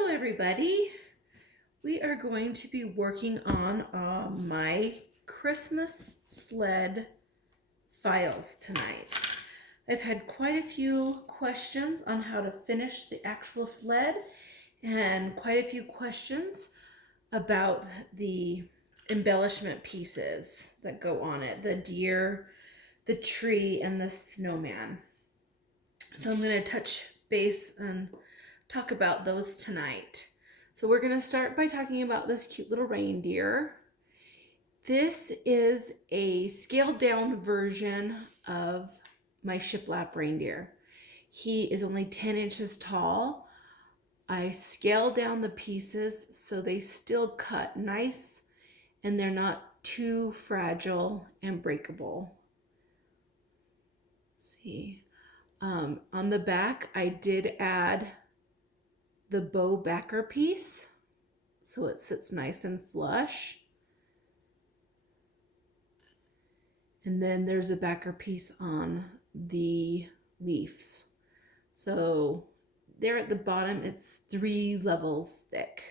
Hello everybody. We are going to be working on my Christmas sled files tonight. I've had quite a few questions on how to finish the actual sled and quite a few questions about the embellishment pieces that go on it, the deer, the tree, and the snowman. So I'm going to touch base and talk about those tonight. So we're going to start by talking about this cute little reindeer. This is a scaled down version of my shiplap reindeer. He is only 10 inches tall. I scaled down the pieces so they still cut nice and they're not too fragile and breakable. Let's see. On the back, I did add the bow backer piece so it sits nice and flush. And then there's a backer piece on the leaves. So there at the bottom, it's 3 levels thick.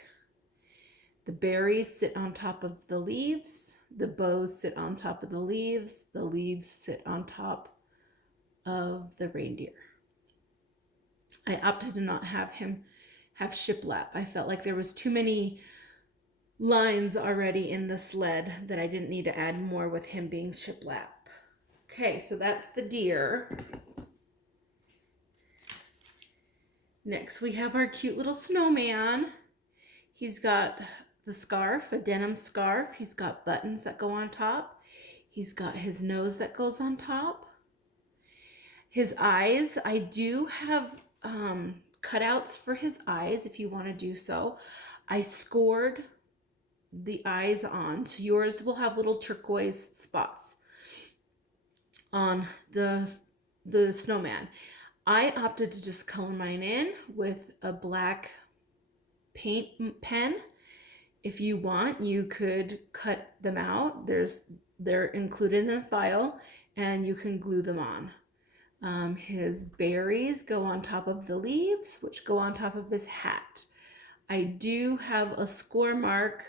The berries sit on top of the leaves. The bows sit on top of the leaves sit on top of the reindeer. I opted to not have him have shiplap. I felt like there was too many lines already in the sled that I didn't need to add more with him being shiplap. Okay, so that's the deer. Next, we have our cute little snowman. He's got the scarf, a denim scarf. He's got buttons that go on top. He's got his nose that goes on top. His eyes, I do have cutouts for his eyes if you want to do so. I scored the eyes on, so yours will have little turquoise spots on the snowman. I opted to just color mine in with a black paint pen. If you want, you could cut them out. They're included in the file and you can glue them on. His berries go on top of the leaves, which go on top of his hat. I do have a score mark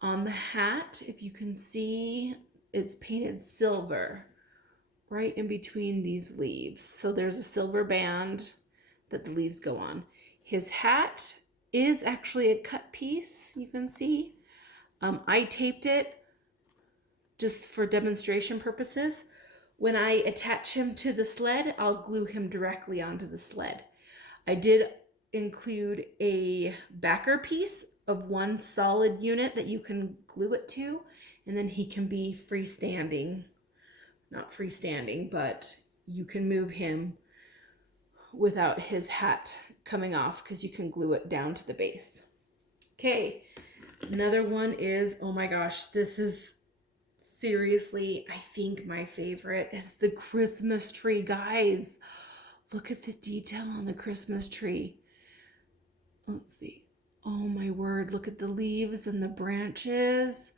on the hat. If you can see, it's painted silver right in between these leaves. So there's a silver band that the leaves go on. His hat is actually a cut piece, you can see. I taped it just for demonstration purposes. When I attach him to the sled, I'll glue him directly onto the sled. I did include a backer piece of one solid unit that you can glue it to, and then he can be freestanding. Not freestanding, but you can move him without his hat coming off because you can glue it down to the base. Okay, another one is, oh my gosh, this is seriously, I think my favorite is the Christmas tree. Guys, look at the detail on the Christmas tree. Let's see. Oh my word, look at the leaves and the branches.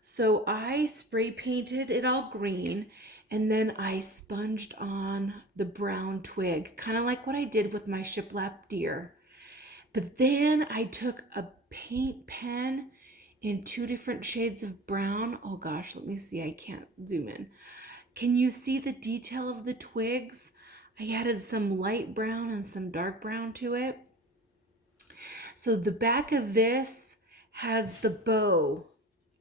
So I spray painted it all green and then I sponged on the brown twig, kind of like what I did with my shiplap deer. But then I took a paint pen in 2 different shades of brown. Oh gosh, let me see. I can't zoom in. Can you see the detail of the twigs? I added some light brown and some dark brown to it. So the back of this has the bow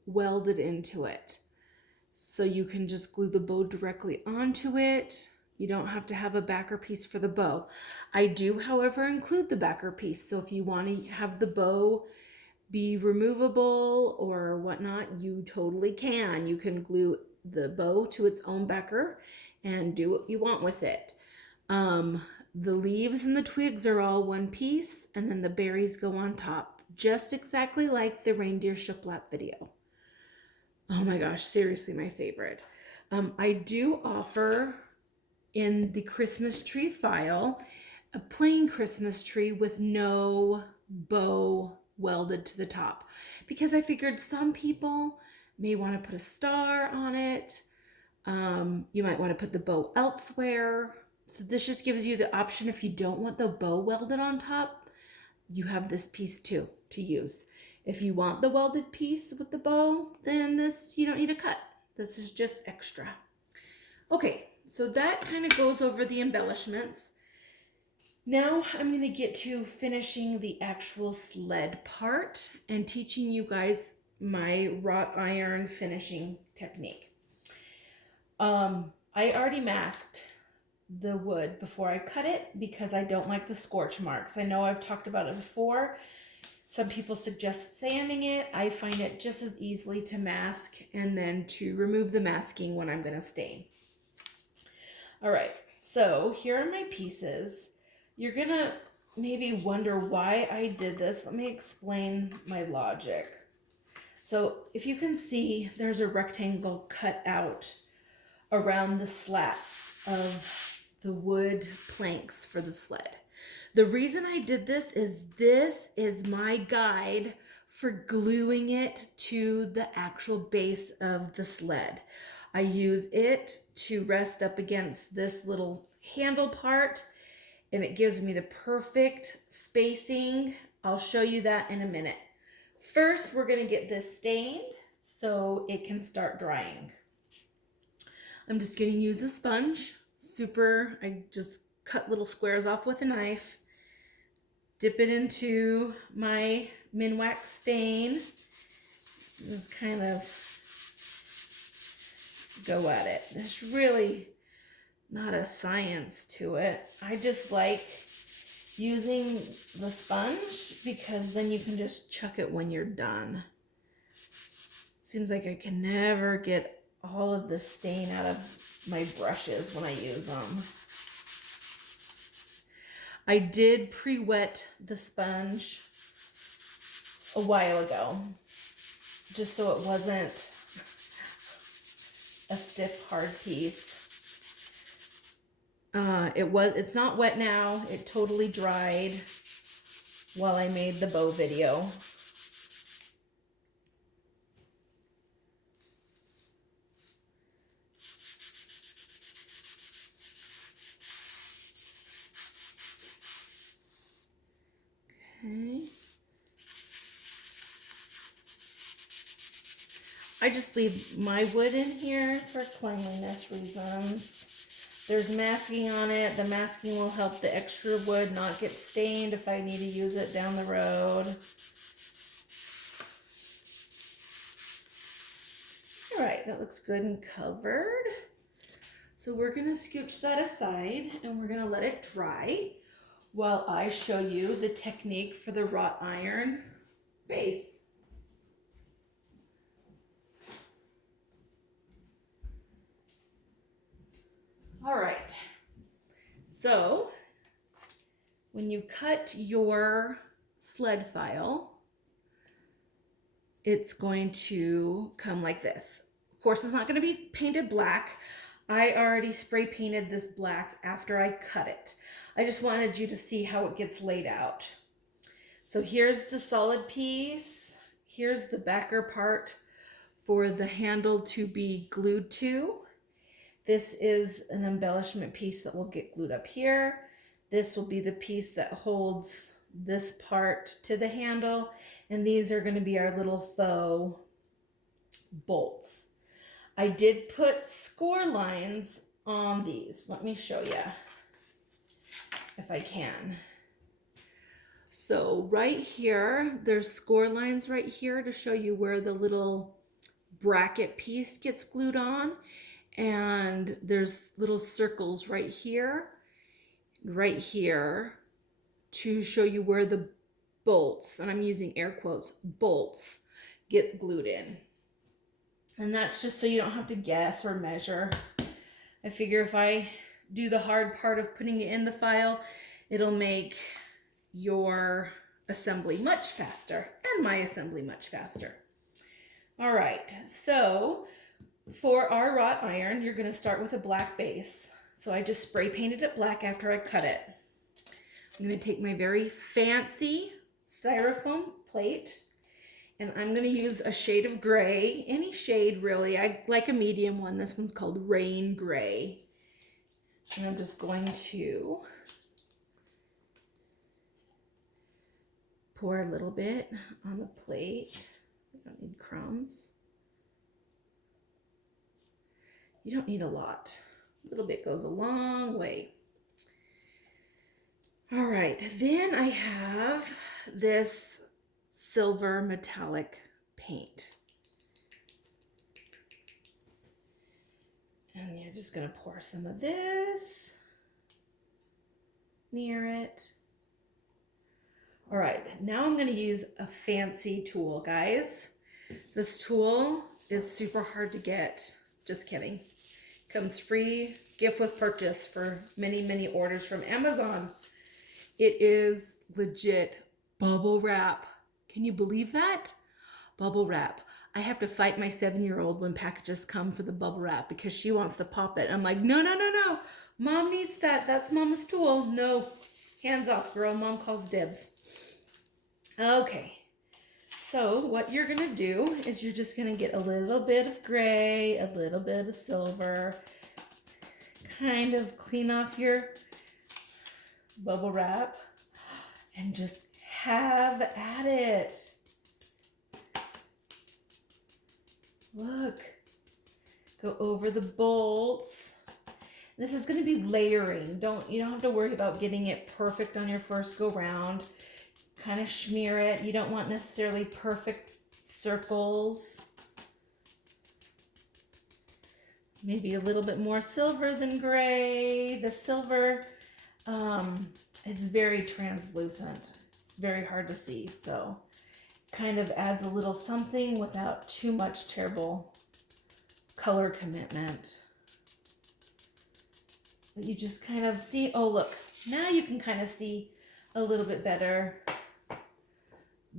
welded into it. So you can just glue the bow directly onto it. You don't have to have a backer piece for the bow. I do, however, include the backer piece. So if you want to have the bow be removable or whatnot, you totally can. You can glue the bow to its own backer and do what you want with it. The leaves and the twigs are all one piece, and then the berries go on top, just exactly like the reindeer shiplap video. Oh my gosh, seriously, my favorite. I do offer in the Christmas tree file a plain Christmas tree with no bow welded to the top, because I figured some people may want to put a star on it. You might want to put the bow elsewhere. So this just gives you the option if you don't want the bow welded on top, you have this piece too to use. If you want the welded piece with the bow, then this, you don't need a cut. This is just extra. Okay, so that kind of goes over the embellishments. Now I'm going to get to finishing the actual sled part and teaching you guys my wrought iron finishing technique. I already masked the wood before I cut it because I don't like the scorch marks. I know I've talked about it before. Some people suggest sanding it. I find it just as easily to mask and then to remove the masking when I'm going to stain. All right, so here are my pieces. You're going to maybe wonder why I did this. Let me explain my logic. So if you can see, there's a rectangle cut out around the slats of the wood planks for the sled. The reason I did this is my guide for gluing it to the actual base of the sled. I use it to rest up against this little handle part, and it gives me the perfect spacing. I'll show you that in a minute. First, we're going to get this stained so it can start drying. I'm just going to use a sponge. I just cut little squares off with a knife. Dip it into my Minwax stain. Just kind of go at it. There's really not a science to it. I just like using the sponge because then you can just chuck it when you're done. Seems like I can never get all of the stain out of my brushes when I use them. I did pre-wet the sponge a while ago, just so it wasn't a stiff, hard piece. It's not wet now. It totally dried while I made the bow video. Okay. I just leave my wood in here for cleanliness reasons. There's masking on it. The masking will help the extra wood not get stained if I need to use it down the road. All right, that looks good and covered. So we're gonna scooch that aside and we're gonna let it dry while I show you the technique for the wrought iron base. All right, so when you cut your sled file, it's going to come like this. Of course, it's not going to be painted black. I already spray painted this black after I cut it. I just wanted you to see how it gets laid out. So here's the solid piece. Here's the backer part for the handle to be glued to. This is an embellishment piece that will get glued up here. This will be the piece that holds this part to the handle. And these are going to be our little faux bolts. I did put score lines on these. Let me show you if I can. So right here, there's score lines right here to show you where the little bracket piece gets glued on. And there's little circles right here to show you where the bolts, and I'm using air quotes, bolts get glued in. And that's just so you don't have to guess or measure. I figure if I do the hard part of putting it in the file, it'll make your assembly much faster and my assembly much faster. All right, so for our wrought iron, you're going to start with a black base. So I just spray painted it black after I cut it. I'm going to take my very fancy styrofoam plate and I'm going to use a shade of gray, any shade really. I like a medium one. This one's called Rain Gray. And I'm just going to Pour a little bit on the plate. We don't need crumbs. You don't need a lot. A little bit goes a long way. All right, then I have this silver metallic paint. And you're just gonna pour some of this near it. All right, now I'm gonna use a fancy tool, guys. This tool is super hard to get. Just kidding. Comes free, gift with purchase for many, many orders from Amazon. It is legit bubble wrap. Can you believe that? Bubble wrap. I have to fight my 7-year-old when packages come for the bubble wrap because she wants to pop it. I'm like, no, no, no, no. Mom needs that. That's Mama's tool. No, hands off, girl. Mom calls dibs. Okay. So what you're going to do is you're just going to get a little bit of gray, a little bit of silver, kind of clean off your bubble wrap and just have at it. Look, go over the bolts. This is going to be layering. You don't have to worry about getting it perfect on your first go round. Kind of smear it. You don't want necessarily perfect circles. Maybe a little bit more silver than gray. The silver, it's very translucent. It's very hard to see, so kind of adds a little something without too much terrible color commitment. But you just kind of see, oh look, now you can kind of see a little bit better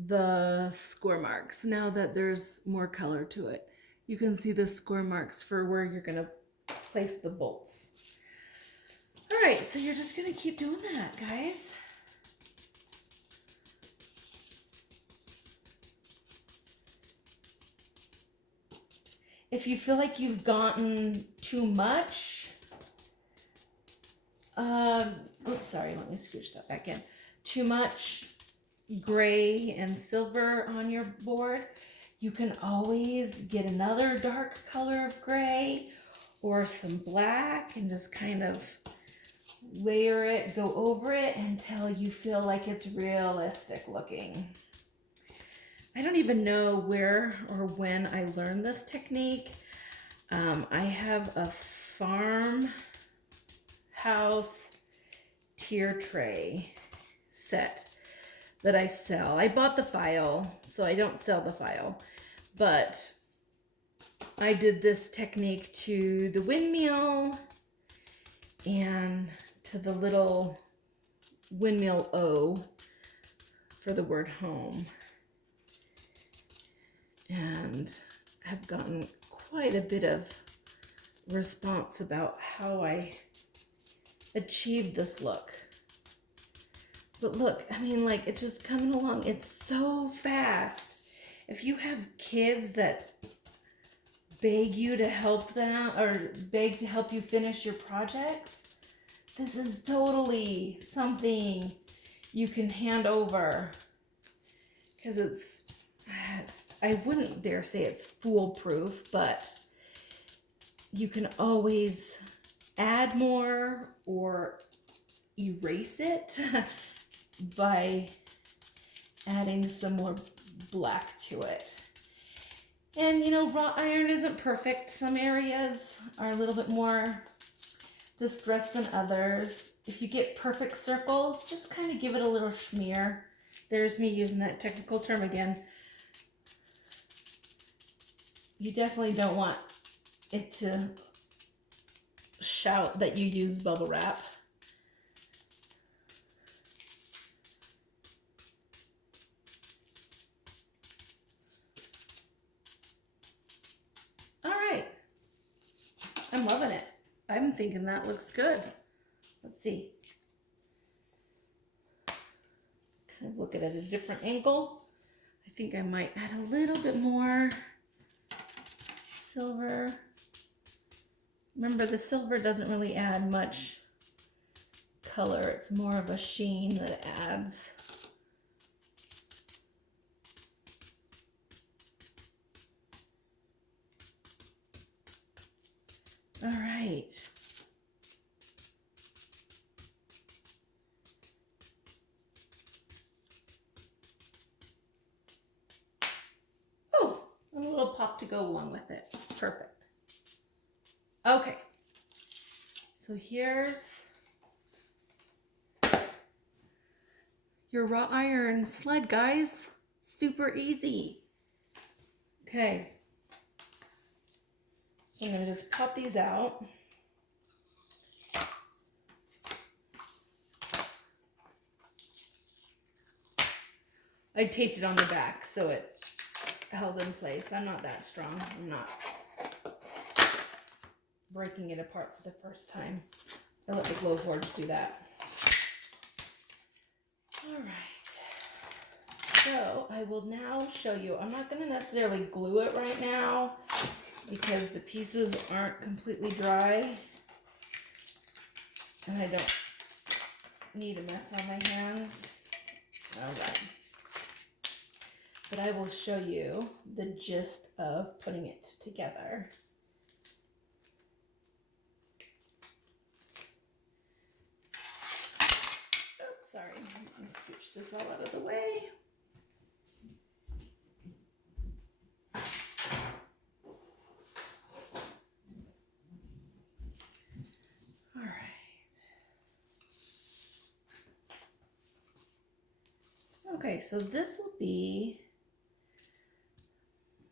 the score marks. Now that there's more color to it, you can see the score marks for where you're going to place the bolts. All right, so you're just going to keep doing that, guys. If you feel like you've gotten too much, oops, sorry, let me scooch that back in. Too much gray and silver on your board, you can always get another dark color of gray or some black and just kind of layer it, go over it until you feel like it's realistic looking. I don't even know where or when I learned this technique. I have a farmhouse tier tray set that I sell. I bought the file, so I don't sell the file, but I did this technique to the windmill and to the little windmill O for the word home. And have gotten quite a bit of response about how I achieved this look. But look, I mean, like, it's just coming along. It's so fast. If you have kids that beg you to help them or beg to help you finish your projects, this is totally something you can hand over. Because it's, I wouldn't dare say it's foolproof, but you can always add more or erase it by adding some more black to it. And you know, wrought iron isn't perfect. Some areas are a little bit more distressed than others. If you get perfect circles, just kind of give it a little smear. There's me using that technical term again. You definitely don't want it to shout that you use bubble wrap. All right. I'm loving it. I'm thinking that looks good. Let's see. Kind of look at it at a different angle. I think I might add a little bit more silver. Remember, the silver doesn't really add much color. It's more of a sheen that it adds. All right. Oh, a little pop to go along with it. Perfect. Okay. So here's your wrought iron sled, guys. Super easy. Okay. I'm gonna just pop these out. I taped it on the back so it held in place. I'm not that strong. I'm not breaking it apart for the first time. I let the glowforge do that. All right. So I will now show you. I'm not going to necessarily glue it right now because the pieces aren't completely dry. And I don't need a mess on my hands. All right. But I will show you the gist of putting it together. Oops, sorry. Let me scooch this all out of the way. All right. Okay, so this will be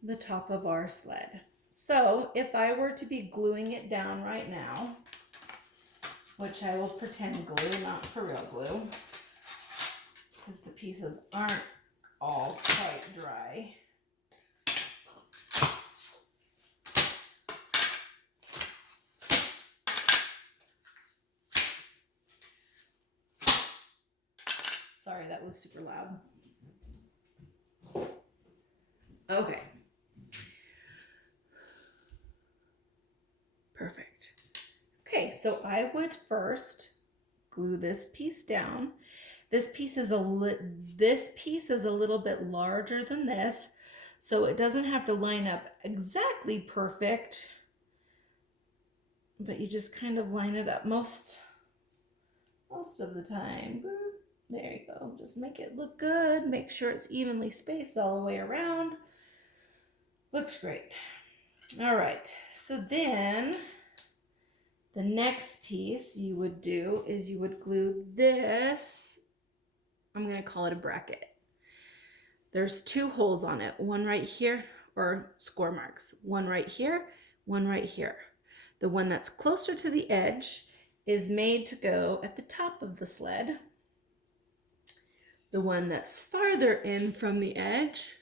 the top of our sled. So if I were to be gluing it down right now, which I will pretend glue, not for real glue, because the pieces aren't all quite dry. Sorry, that was super loud. Okay. Perfect. Okay, so I would first glue this piece down. This piece is a little bit larger than this, so it doesn't have to line up exactly perfect, but you just kind of line it up most of the time. There you go. Just make it look good. Make sure it's evenly spaced all the way around. Looks great. All right, so then the next piece you would do is you would glue this. I'm going to call it a bracket. There's two holes on it, one right here, or score marks, one right here, one right here. The one that's closer to the edge is made to go at the top of the sled. The one that's farther in from the edge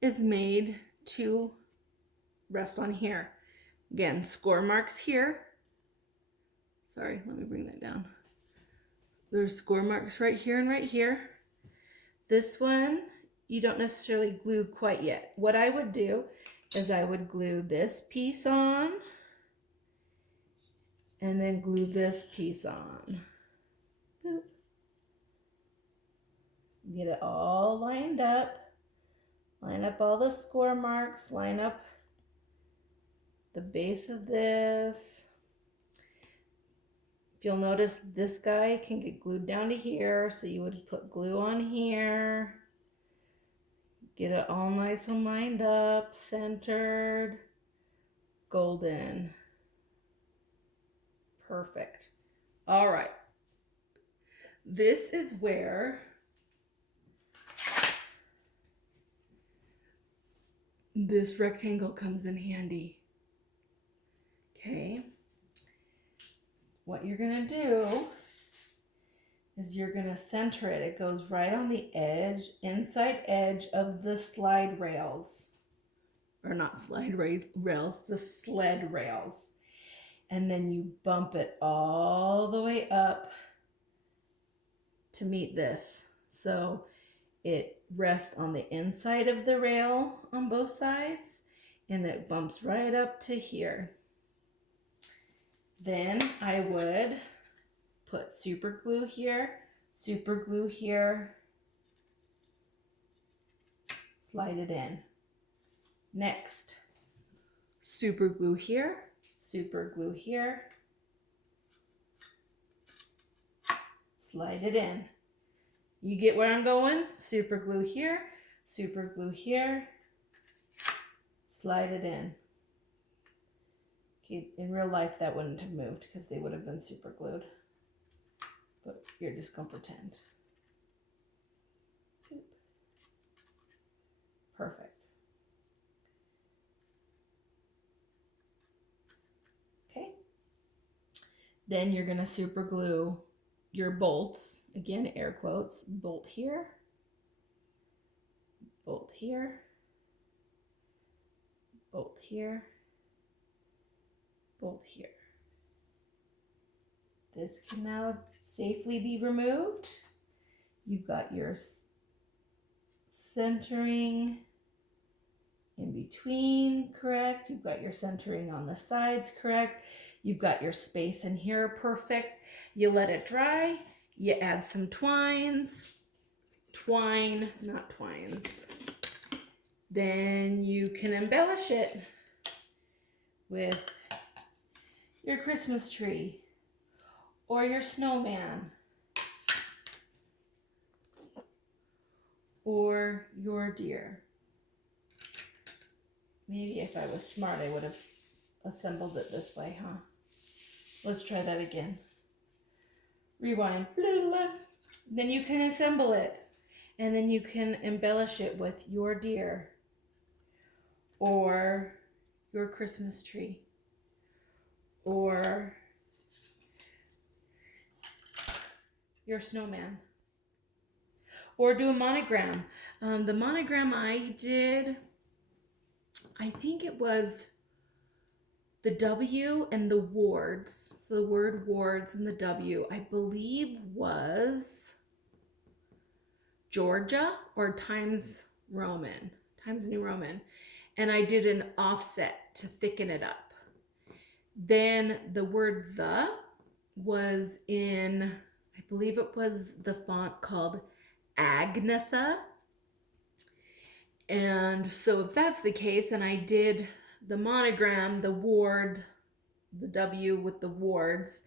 is made to rest on here. Again, score marks here. Sorry, let me bring that down. There's score marks right here and right here. This one, you don't necessarily glue quite yet. What I would do is I would glue this piece on and then glue this piece on. Boop. Get it all lined up. Line up all the score marks. Line up the base of this. If you'll notice, this guy can get glued down to here, so you would put glue on here. Get it all nice and lined up, centered, golden. Perfect. All right. This is where this rectangle comes in handy. Okay. What you're going to do is you're going to center it. It goes right on the edge, inside edge of the slide rails. Or not slide rails, the sled rails. And then you bump it all the way up to meet this. So it rests on the inside of the rail on both sides, and it bumps right up to here. Then I would put super glue here, slide it in. Next, super glue here, super glue here, slide it in. You get where I'm going? Super glue here, super glue here, slide it in. Okay, in real life that wouldn't have moved because they would have been super glued, but you're just gonna pretend. Perfect. Okay. Then you're gonna super glue your bolts, again, air quotes, bolt here, bolt here, bolt here, bolt here. This can now safely be removed. You've got your centering in between correct. You've got your centering on the sides correct. You've got your space in here perfect. You let it dry. You add some twines. Twine, not twines. Then you can embellish it with your Christmas tree or your snowman or your deer. Maybe if I was smart, I would have assembled it this way, huh? Let's try that again. Rewind. Then you can assemble it, and then you can embellish it with your deer or your Christmas tree or your snowman, or do a monogram. The monogram I did, I think it was the W and the wards. So the word wards and the W, I believe was Georgia or Times New Roman. And I did an offset to thicken it up. Then the word the was in, I believe it was the font called Agnetha. And so if that's the case, and I did the monogram, the ward, the W with the wards,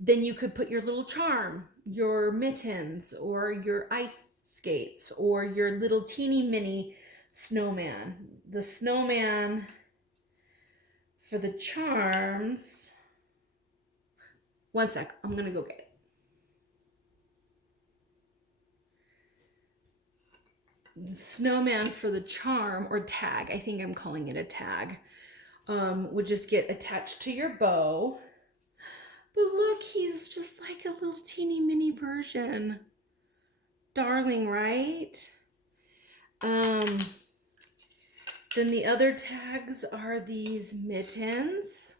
then you could put your little charm, your mittens, or your ice skates, or your little teeny mini snowman. The snowman for the charms. One sec, I'm gonna go get it. The snowman for the charm or tag, I think I'm calling it a tag, would just get attached to your bow. But look, he's just like a little teeny mini version. Darling, right? Then the other tags are these mittens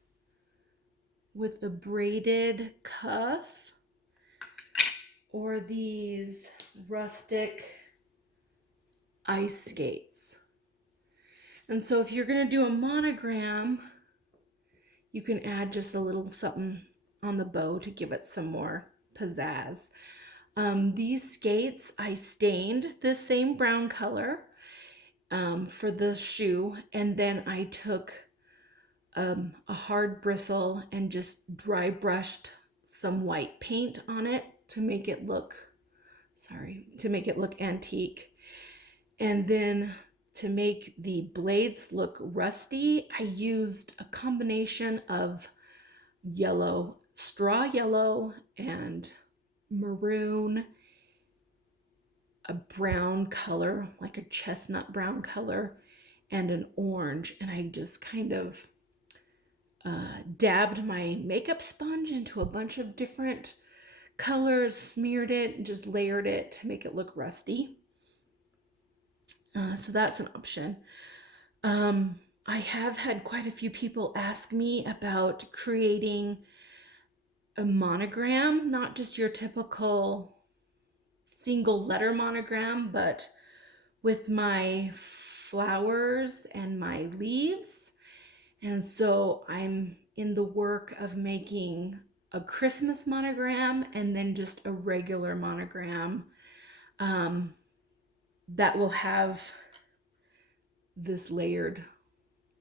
with a braided cuff, or these rustic ice skates. And so if you're gonna do a monogram, you can add just a little something on the bow to give it some more pizzazz. These skates, I stained this same brown color for the shoe, and then I took a hard bristle and just dry brushed some white paint on it to make it look, antique. And then to make the blades look rusty, I used a combination of yellow, straw yellow, and maroon, a brown color, like a chestnut brown color, and an orange. And I just kind of dabbed my makeup sponge into a bunch of different colors, smeared it, and just layered it to make it look rusty. So that's an option. I have had quite a few people ask me about creating a monogram, not just your typical single letter monogram, but with my flowers and my leaves. And so I'm in the work of making a Christmas monogram and then just a regular monogram that will have this layered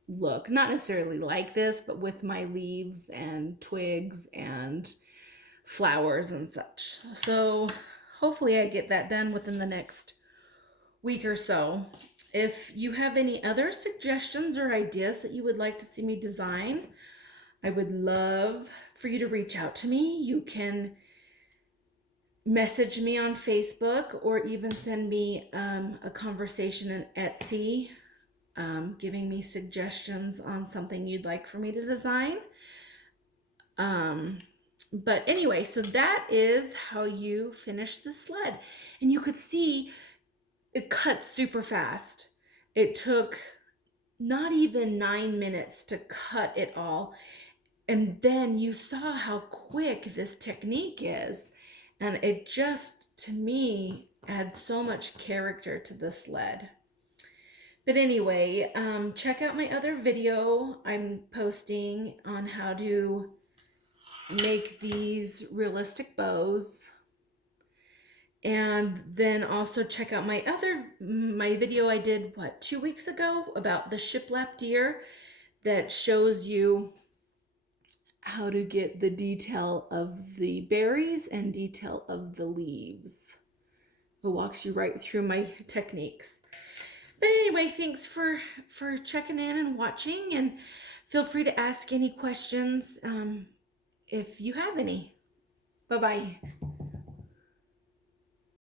look. Not necessarily like this, but with my leaves and twigs and flowers and such. So hopefully I get that done within the next week or so. If you have any other suggestions or ideas that you would like to see me design, I would love for you to reach out to me. You can message me on Facebook or even send me a conversation in Etsy, giving me suggestions on something you'd like for me to design. But anyway, so that is how you finish the sled. And you could see it cut super fast. It took not even 9 minutes to cut it all. And then you saw how quick this technique is. And it just, to me, adds so much character to the sled. But anyway, check out my other video I'm posting on how to make these realistic bows. And then also check out my video I did, 2 weeks ago about the shiplap deer, that shows you how to get the detail of the berries and detail of the leaves. It walks you right through my techniques. But anyway, thanks for checking in and watching, and feel free to ask any questions if you have any. Bye-bye.